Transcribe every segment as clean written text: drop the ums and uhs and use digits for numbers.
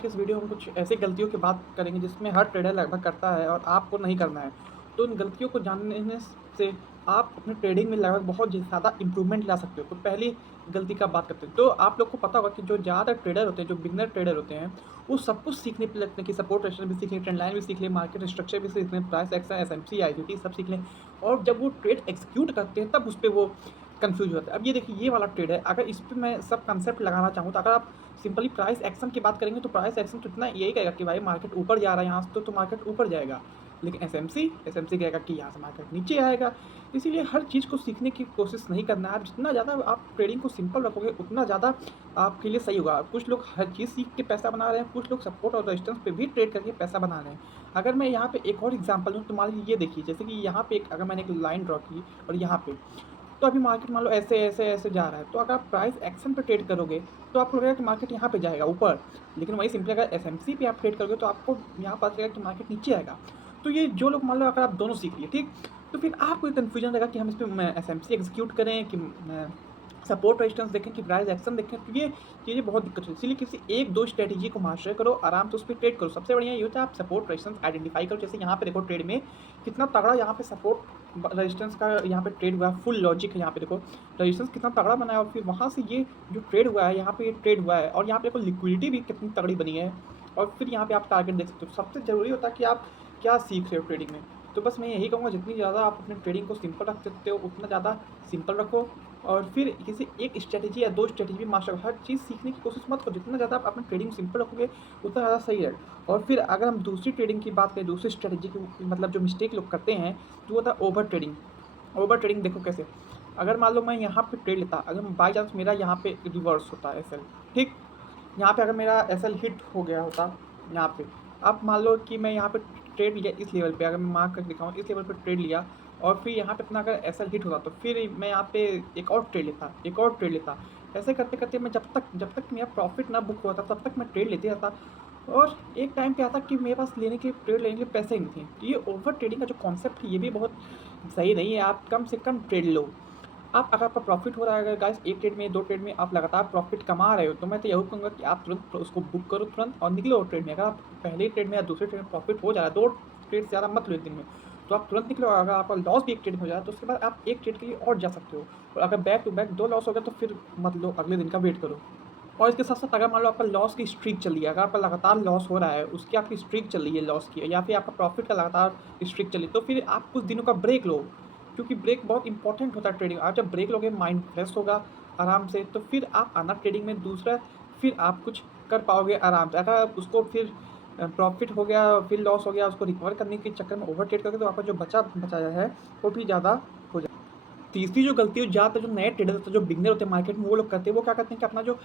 आज के इस वीडियो में कुछ ऐसी गलतियों की बात करेंगे जिसमें हर ट्रेडर लगभग करता है और आपको नहीं करना है। तो उन गलतियों को जानने से आप अपने ट्रेडिंग में लगभग बहुत ज़्यादा इम्प्रूवमेंट ला सकते हो। तो पहली गलती का बात करते हैं। तो आप लोग को पता होगा कि जो ज़्यादातर ट्रेडर होते हैं, जो बिगिनर ट्रेडर होते हैं, वो सब कुछ सीखने पे लगते हैं कि सपोर्ट रेशियो भी सीख लें, ट्रेंड लाइन भी सीख लें, मार्केट स्ट्रक्चर भी सीख लें, प्राइस एक्शन, एसएमसी, आईवीटी सब सीख लें और जब वो ट्रेड एग्जीक्यूट करते हैं तब उस पे वो कन्फ्यूज़ होता है। अब ये देखिए ये वाला ट्रेड है, अगर इस पे मैं सब कांसेप्ट लगाना चाहूँ तो अगर आप सिंपली प्राइस एक्शन की बात करेंगे तो प्राइस एक्शन तो इतना यही कहेगा कि भाई मार्केट ऊपर जा रहा है यहाँ से तो मार्केट ऊपर जाएगा। लेकिन एसएमसी कहेगा कि यहाँ से मार्केट नीचे आएगा। इसीलिए हर चीज़ को सीखने की कोशिश नहीं करना है। आप जितना ज़्यादा आप ट्रेडिंग को सिंपल रखोगे उतना ज़्यादा आपके लिए सही होगा। कुछ लोग हर चीज़ सीख के पैसा बना रहे हैं, कुछ लोग सपोर्ट और रेजिस्टेंस पे भी ट्रेड करके पैसा बना रहे हैं। अगर मैं यहाँ पे एक और एग्जांपल दूँ तो मान लीजिए ये देखिए, जैसे कि यहाँ पे एक अगर मैंने एक लाइन ड्रॉ की और यहाँ पे तो अभी मार्केट मान लो ऐसे जा रहा है, तो अगर आप प्राइस एक्शन पे ट्रेड करोगे, तो आपको लगेगा कि मार्केट यहाँ पे जाएगा ऊपर। लेकिन वही सिंपली अगर एसएमसी पे आप ट्रेड करोगे, तो आपको यहाँ पता चलेगा कि मार्केट नीचे आएगा। तो ये जो लोग मान लो अगर आप दोनों सीख लिए, ठीक? तो फिर आपको ये कन्फ्यूजन रहेगा कि हम इस पे एसएमसी एग्जीक्यूट करें कि सपोर्ट रेजिस्टेंस देखें कि प्राइस एक्शन देखें, तो ये चीज़ें बहुत दिक्कत होती है। इसीलिए किसी 1-2 स्ट्रैटेजी को मास्टर करो, आराम से उस पे ट्रेड करो। सबसे बढ़िया ये होता है आप सपोर्ट रेजिस्टेंस आइडेंटिफाई करो। जैसे यहाँ पे देखो ट्रेड में कितना तगड़ा यहाँ पे सपोर्ट रेजिस्टेंस का यहाँ पे ट्रेड हुआ है, फुल लॉजिक है यहाँ पे देखो। रेजिस्टेंस कितना तगड़ा बना है और फिर वहाँ से ये जो ट्रेड हुआ है, यहाँ पे ये ट्रेड हुआ है और यहाँ पे देखो लिक्विडिटी भी कितनी तगड़ी बनी है और फिर यहाँ पे आप टारगेट देख सकते हो। सबसे ज़रूरी होता है कि आप क्या सीख रहे हो ट्रेडिंग में। तो बस मैं यही कहूँगा जितनी ज़्यादा आप अपने ट्रेडिंग को सिंपल रख सकते हो उतना ज़्यादा सिंपल रखो और फिर किसी एक स्ट्रैटेजी या 2 स्ट्रैटेजी भी मास्टर हर चीज़ सीखने की कोशिश मत करो। जितना ज़्यादा आप अपनी ट्रेडिंग सिंपल रखोगे उतना ज़्यादा सही रहेगा। और फिर अगर हम दूसरी ट्रेडिंग की बात करें, दूसरी स्ट्रैटेजी की मतलब जो मिस्टेक लोग करते हैं, तो वो होता है ओवर ट्रेडिंग। ओवर ट्रेडिंग देखो कैसे, अगर मान लो मैं यहाँ पे ट्रेड लेता, अगर बाई चांस मेरा यहाँ पे रिवर्स होता है एसएल, ठीक? यहाँ पे अगर मेरा एसएल हिट हो गया होता यहाँ पे, अब मान लो कि मैं यहाँ पे ट्रेड लिया इस लेवल पे, अगर मैं मार्क करके दिखाऊँ इस लेवल पे ट्रेड लिया और फिर यहाँ पे अपना अगर एसएल हिट होता तो फिर मैं यहाँ पे एक और ट्रेड लेता, एक और ट्रेड लेता। ऐसे करते-करते मैं जब तक मेरा प्रॉफ़िट ना बुक होता तब तक मैं ट्रेड लेते रहता और एक टाइम पे आता कि मेरे पास ट्रेड लेने के लिए पैसे ही नहीं थे। तो ये ओवर ट्रेडिंग का जो कॉन्सेप्ट है ये भी बहुत सही नहीं है। आप कम से कम ट्रेड लो। आप अगर आपका प्रॉफ़िट हो रहा है, अगर गाइस 1 ट्रेड में 2 ट्रेड में आप लगातार प्रॉफ़िट कमा रहे हो, तो मैं तो यही कहूँगा कि आप तुरंत उसको बुक करो तुरंत और निकलो ट्रेड में। अगर आप पहले ट्रेड में या दूसरे ट्रेड में प्रॉफ़िट हो जा रहा है, 2 ट्रेड से ज़्यादा मत लो 1 दिन में, तो आप तुरंत निकलो। अगर आपका लॉस भी 1 ट्रेड में हो जाए तो उसके बाद आप 1 ट्रेड के लिए और जा सकते हो और अगर बैक टू बैक 2 लॉस हो गया तो फिर मत लो, अगले दिन का वेट करो। और इसके साथ-साथ अगर मान लो आपका लॉस की स्ट्रीक चल रही है, अगर आपका लगातार लॉस हो रहा है, उसकी आपकी स्ट्रीक चल रही है लॉस की या फिर आपका प्रॉफ़िट का लगातार स्ट्रीक चल रही है, तो फिर आप कुछ दिनों का ब्रेक लो। क्योंकि ब्रेक बहुत इंपॉर्टेंट होता है ट्रेडिंग। आप जब ब्रेक लोगे माइंड फ्रेश होगा आराम से, तो फिर आप आना ट्रेडिंग में दूसरा फिर आप कुछ कर पाओगे आराम से। अगर आप उसको फिर प्रॉफ़िट हो गया, फिर लॉस हो गया, उसको रिकवर करने के चक्कर में ओवर ट्रेड करोगे तो आपका जो बचाया है, वो भी ज़्यादा हो जाए। तीसरी जो गलती है ज़्यादातर जो नए ट्रेडर होते हैं, जो बिगिनर होते हैं मार्केट में, वो लोग करते हैं, वो क्या करते हैं कि अपना जो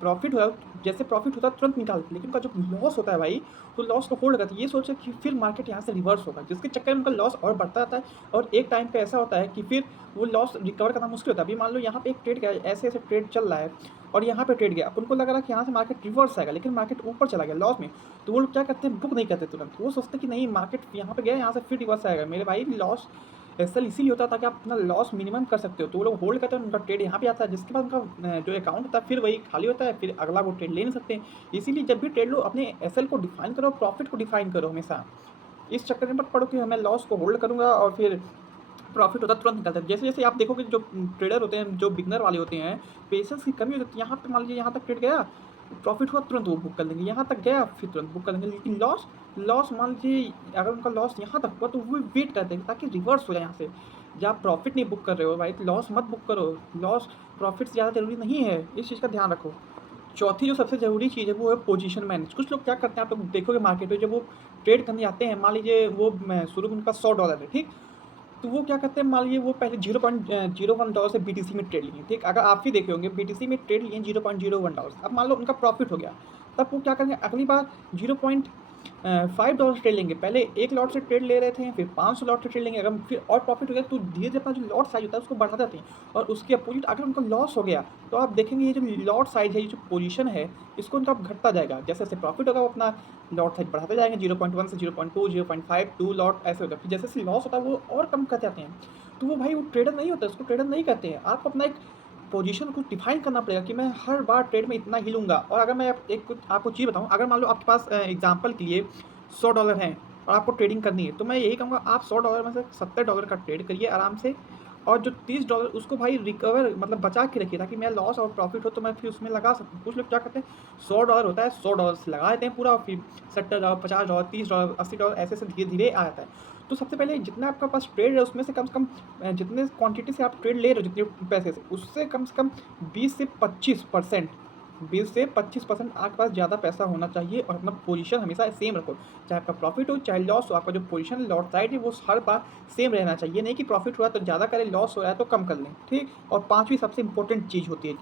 प्रॉफ़िट हुआ जैसे प्रॉफ़िट होता है तुरंत निकालते हैं, लेकिन उनका जो लॉस होता है भाई, तो लॉस को होल्ड करते हैं। ये सोच के कि फिर मार्केट यहाँ से रिवर्स होगा, जिसके चक्कर में उनका लॉस और बढ़ता जाता है और एक टाइम पे ऐसा होता है कि फिर वो लॉस रिकवर करना मुश्किल होता है। अभी मान लो यहाँ पे एक ट्रेड गया, ऐसे-ऐसे ट्रेड चल रहा है और यहाँ पे ट्रेड गया। अब उनको लग रहा है कि यहाँ से मार्केट रिवर्स आएगा, लेकिन मार्केट ऊपर चला गया लॉस में। तो वो लोग क्या करते हैं, बुक नहीं करते तुरंत। वो सोचते हैं कि नहीं मार्केट यहाँ पे गया, यहाँ से फिर रिवर्स आएगा। मेरे भाई लॉस एसएल इसीलिए होता है ताकि आप अपना लॉस मिनिमम कर सकते हो। तो वो लोग होल्ड करते हैं, उनका ट्रेड यहाँ पे आता है, जिसके बाद उनका जो अकाउंट होता है फिर वही खाली होता है, फिर अगला वो ट्रेड ले नहीं सकते। इसीलिए जब भी ट्रेड लो अपने एसएल को डिफाइन करो, प्रॉफिट को डिफाइन करो हमेशा। इस चक्कर में मत पड़ो कि मैं लॉस को होल्ड करूँगा और फिर प्रॉफिट होता है तुरंत निकलता है। जैसे-जैसे आप देखोगे जो ट्रेडर होते हैं, जो बिगिनर वाले होते हैं, पेशेंस की कमी हो जाती है। यहाँ पे मान लीजिए यहाँ तक ट्रेड गया, प्रॉफिट हुआ तुरंत वो बुक कर लेंगे, यहाँ तक गया फिर तुरंत बुक कर लेंगे। लेकिन लॉस लॉस मान लीजिए अगर उनका लॉस यहाँ तक हुआ तो वो वेट करते हैं ताकि रिवर्स हो जाए यहाँ से। जब आप प्रॉफिट नहीं बुक कर रहे हो भाई, तो लॉस मत बुक करो। लॉस प्रॉफिट से ज़्यादा ज़रूरी नहीं है, इस चीज़ का ध्यान रखो। चौथी जो सबसे ज़रूरी चीज़ है वो है पोजीशन मैनेज। कुछ लोग क्या करते हैं, आप लोग देखोगे मार्केट में जब वो ट्रेड करने जाते हैं, मान लीजिए वो शुरू में उनका $100 है, ठीक? तो वो क्या करते हैं, मान लीजिए वो पहले $0.01 से बीटीसी में ट्रेड लिए, ठीक? अगर आप भी देखे होंगे बीटीसी में ट्रेड लिए $0.01, अब मान लो उनका प्रॉफिट हो गया, तब वो क्या करेंगे अगली बार 0.5 ट्रेड लेंगे। पहले 1 लॉट से ट्रेड ले रहे थे, फिर 500 लॉट से ट्रेड लेंगे। अगर फिर और प्रॉफिट हो गया तो धीरे-धीरे अपना जो लॉट साइज़ होता है उसको बढ़ाते जाते हैं और उसके अपोज़िट अगर उनको लॉस हो गया, तो आप देखेंगे ये जो लॉट साइज़ है, ये जो पोज़ीशन है, इसको उनका घटता जाएगा। जैसे-जैसे प्रॉफिट होगा वो अपना लॉट साइज़ बढ़ाते जाएँगे, 0.1 से 0.2, 0.5, 2 लॉट ऐसे होगा। फिर जैसे-जैसे लॉस होता है वो और कम करते जाते हैं। तो वो भाई वो ट्रेडर नहीं होता, उसको ट्रेडर नहीं कहते हैं। आप अपना एक पोजीशन को डिफाइन करना पड़ेगा कि मैं हर बार ट्रेड में इतना ही लूँगा। और अगर मैं एक कुछ आपको चीज़ बताऊँ, अगर मान लो आपके पास एग्ज़ाम्पल के लिए $100 हैं और आपको ट्रेडिंग करनी है, तो मैं यही कहूँगा आप $100 में से $70 का ट्रेड करिए आराम से, और जो $30 उसको भाई रिकवर मतलब बचा के रखिए, ताकि मेरा लॉस और प्रॉफिट हो तो मैं फिर उसमें लगा सकूँ। कुछ लोग क्या करते हैं, $100 होता है, $100 से लगा देते हैं पूरा, फिर $70, $50, $30, $80 ऐसे धीरे-धीरे आ जाता है। तो सबसे पहले जितना आपके पास ट्रेड है उसमें से कम जितने क्वांटिटी से आप ट्रेड ले रहे हो, जितने पैसे से, उससे कम 20 से 25% 20 से 25% आपके पास ज़्यादा पैसा होना चाहिए, और अपना पोजीशन हमेशा सेम रखो। चाहे आपका प्रॉफिट हो चाहे लॉस हो, आपका जो पोजीशन है लॉट साइड है वो हर बार सेम रहना चाहिए। नहीं कि प्रॉफिट हुआ तो ज़्यादा करें, लॉस हो रहा है तो कम कर लें, ठीक। और पाँचवीं सबसे इंपॉर्टेंट चीज़ होती है,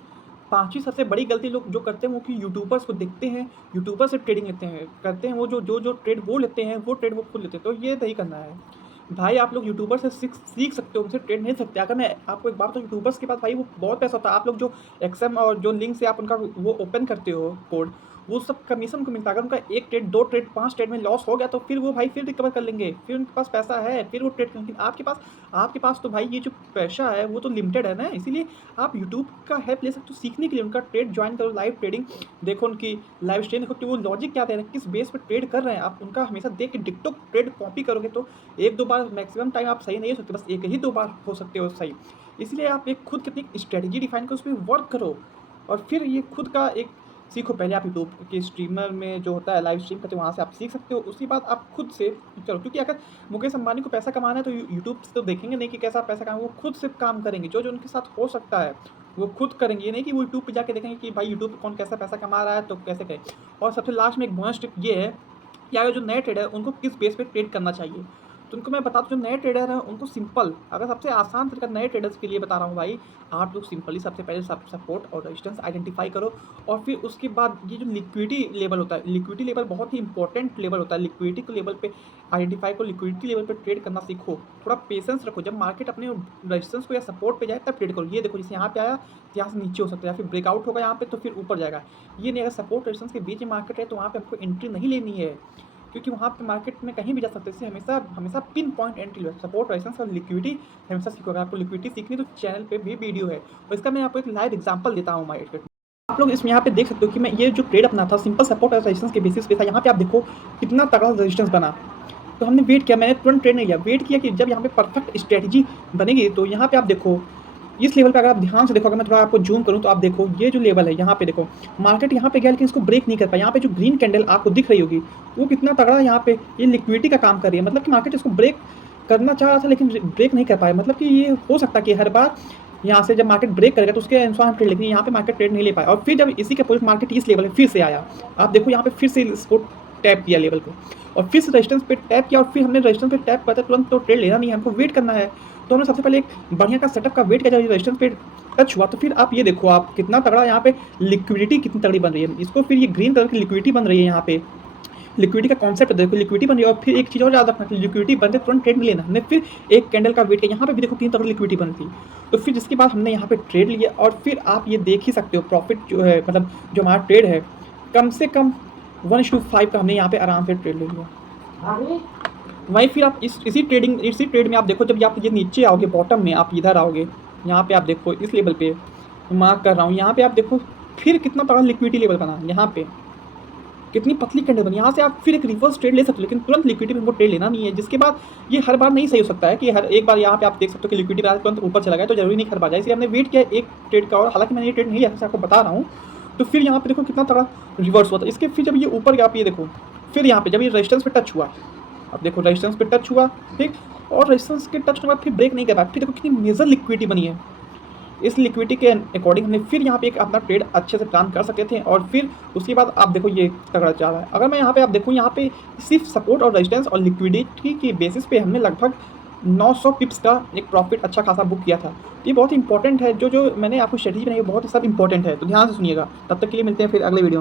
पाँचवीं सबसे बड़ी गलती लोग जो करते हैं वो कि यूट्यूबर्स को देखते हैं, यूट्यूबर से ट्रेडिंग लेते हैं, करते हैं वो जो ट्रेड वो लेते हैं वो ट्रेड वो खुद लेते हैं। तो ये नहीं करना है भाई। आप लोग यूट्यूबर से सीख सकते हो, उनसे ट्रेड नहीं सकते। अगर मैं आपको एक बात बताऊँ, यूट्यूबर्स के पास भाई वो बहुत पैसा होता है। आप लोग जो एक्सएम और जो लिंक से आप उनका वो ओपन करते हो कोड, वो सब कमीशन को मिलता है। अगर उनका 1 ट्रेड 2 ट्रेड 5 ट्रेड में लॉस हो गया तो फिर वो भाई फिर रिकवर कर लेंगे, फिर उनके पास पैसा है, फिर वो ट्रेड करेंगे। लेकिन आपके पास तो भाई ये जो पैसा है वो तो लिमिटेड है ना। इसीलिए आप यूट्यूब का हेल्प ले सकते हो सीखने के लिए। उनका ट्रेड ज्वाइन करो, लाइव ट्रेडिंग देखो, उनकी लाइव स्ट्रीम देखो कि वो लॉजिक क्या दे रहे हैं, किस बेस पे ट्रेड कर रहे हैं। आप उनका हमेशा देख के डिक्टो ट्रेड कॉपी करोगे तो 1-2 बार मैक्सिमम टाइम आप सही नहीं हो सकते, बस 1 ही 2 बार हो सकते हो सही। इसलिए आप एक खुद की अपनी स्ट्रेटजी डिफाइन करो, उस पे वर्क करो, और फिर ये खुद का एक सीखो। पहले आप यूट्यूब के स्ट्रीमर में जो होता है लाइव स्ट्रीम करते हो, वहाँ से आप सीख सकते हो। उसके बाद आप खुद से करो, क्योंकि अगर मुकेश अंबानी को पैसा कमाना है तो यूट्यूब से तो देखेंगे नहीं कि कैसा पैसा कमाना, वो खुद से काम करेंगे। जो उनके साथ हो सकता है वो खुद करेंगे, ये नहीं कि वो यूट्यूब पे जाके देखेंगे कि भाई यूट्यूब पे कौन कैसा पैसा कमा रहा है तो कैसे करें। और सबसे लास्ट में एक बोनस टिप ये है कि अगर जो नए ट्रेडर है उनको किस बेस पे ट्रेड करना चाहिए, तो उनको मैं बता दूँ, जो नए ट्रेडर हैं उनको सिंपल, अगर सबसे आसान तरीका नए ट्रेडर्स के लिए बता रहा हूँ भाई, आप लोग सिंपली सबसे पहले सपोर्ट और रेजिस्टेंस आइडेंटिफाई करो। और फिर उसके बाद ये जो लिक्विडिटी लेवल होता है, लिक्विडिटी लेवल बहुत ही इंपॉर्टेंट लेवल होता है। लिक्विडिटी के लेवल पे आइडेंटिफाई करो, लिक्विडिटी लेवल पे ट्रेड करना सीखो, थोड़ा पेशेंस रखो। जब मार्केट अपने रेजिस्टेंस को या सपोर्ट पे जाए तब ट्रेड करो। ये देखो जैसे यहाँ पे आया, यहाँ से नीचे हो सकता है, या फिर ब्रेकआउट होगा यहाँ पे तो फिर ऊपर जाएगा। ये नहीं, अगर सपोर्ट रेजिस्टेंस के बीच में मार्केट है तो वहाँ पे हमको एंट्री नहीं लेनी है, क्योंकि वहाँ पे मार्केट में कहीं भी जा सकते हैं। इसलिए हमेशा पिन पॉइंट एंट्री लो, सपोर्ट रेजिस्टेंस और लिक्विडिटी हमेशा सीखो। अगर आपको लिक्विडिटी सीखनी तो चैनल पे भी वीडियो है, और इसका मैं आपको एक लाइव एग्जांपल देता हूँ मार्केट में। आप लोग इसमें यहाँ पे देख सकते हो कि मैं ये जो ट्रेड अपना था सिंपल सपोर्ट और रेजिस्टेंस के बेसिस पे था। यहाँ पे आप देखो कितना तगड़ा रेजिस्टेंस बना, तो हमने वेट किया, मैंने तुरंत ट्रेड नहीं लिया, वेट किया कि जब यहाँ पे परफेक्ट स्ट्रेटजी बनेगी। तो यहाँ पे आप देखो इस लेवल पे अगर आप ध्यान से देखो, अगर मैं थोड़ा आपको जूम करूँ तो आप देखो ये जो लेवल है, यहाँ पे देखो मार्केट यहाँ पे गया लेकिन इसको ब्रेक नहीं कर पाया। यहाँ पे जो ग्रीन कैंडल आपको दिख रही होगी वो कितना तगड़ा यहाँ पे ये लिक्विडिटी का काम कर रही है। मतलब कि मार्केट इसको ब्रेक करना चाह रहा था लेकिन ब्रेक नहीं कर पाया। मतलब कि ये हो सकता है कि हर बार यहाँ से जब मार्केट ब्रेक करेगा तो उसके अनुसार हम ट्रेड, लेकिन यहाँ पे मार्केट ट्रेड नहीं ले पाया। और फिर जब इसी के अपोजिट मार्केट इस लेवल पे फिर से आया, आप देखो यहाँ पे फिर से इसको टैप किया लेवल को, और फिर से रेजिस्टेंस पे टैप किया, और फिर हमने रेजिस्टेंस पे टैप करते तुरंत तो ट्रेड लेना नहीं है, हमको वेट करना है। तो हमने सबसे पहले एक बढ़िया का सेटअप का वेट किया। जब रेजिस्टेंस पे टच हुआ तो फिर आप ये देखो आप कितना तगड़ा यहाँ पे लिक्विडिटी कितनी तगड़ी बन रही है। इसको फिर ये ग्रीन कलर की लिक्विडिटी बन रही है, यहाँ पे लिक्विडिटी का कॉन्सेप्ट देखो, लिक्विडिटी बन रही है। और फिर एक चीज़ और याद रखना, लिक्विडिटी बनते तुरंत ट्रेड नहीं लेना। हमने फिर एक कैंडल का वेट किया, यहाँ पे भी देखो कितनी तगड़ी लिक्विडिटी बन थी। तो फिर जिसके बाद हमने यहाँ पे ट्रेड लिया, और फिर आप ये देख ही सकते हो प्रॉफिट जो है, मतलब जो हमारा ट्रेड है कम से कम 1:5 का हमने यहाँ पे आराम से ट्रेड ले लिया। वहीं फिर आप इसी ट्रेड में आप देखो, जब आप ये नीचे आओगे बॉटम में, आप इधर आओगे, यहाँ पे आप देखो इस लेवल पे मार्क कर रहा हूँ, यहाँ पे आप देखो फिर कितना तगड़ा लिक्विडिटी लेवल बना, यहाँ पे कितनी पतली कैंडल बनी। यहाँ से आप फिर एक रिवर्स ट्रेड ले सकते हो, लेकिन तुरंत लिक्विडिटी में वो ट्रेड लेना नहीं है। जिसके बाद ये हर बार नहीं सही हो सकता है कि हर एक बार यहाँ पे आप देख सकते हो कि लिक्विडिटी तुरंत ऊपर चला गया, तो जरूरी नहीं हर बार जाए। इसलिए हमने वेट किया एक ट्रेड का, और हालांकि मैंने ये ट्रेड नहीं लिया, आपको बता रहा हूँ। तो फिर यहाँ पे देखो कितना तगड़ा रिवर्स हुआ था। इसके फिर जब ये ऊपर गया, आप ये देखो फिर यहाँ पे जब ये रेजिस्टेंस पे टच हुआ, अब देखो रेजिस्टेंस पे टच हुआ, ठीक, और रेजिस्टेंस के टच के बाद फिर ब्रेक नहीं कर पाया। फिर देखो कितनी मेजर लिक्विडिटी बनी है। इस लिक्विडिटी के अकॉर्डिंग हमने फिर यहाँ पे एक अपना ट्रेड अच्छे से प्लान कर सकते थे। और फिर उसके बाद आप देखो ये तगड़ा जा रहा है। अगर मैं यहाँ पे आप देखूँ, यहाँ पे सिर्फ सपोर्ट और रेजिस्टेंस और लिक्विडिटी के बेसिस पे हमने लगभग 900 पिप्स का एक प्रॉफिट अच्छा खासा बुक किया था। ये बहुत इंपॉर्टेंट है, जो मैंने आपको स्ट्रेटजी बनाई है बहुत सब इंपॉर्टेंट है, तो ध्यान से सुनिएगा। तब तक के लिए मिलते हैं फिर अगले वीडियो में।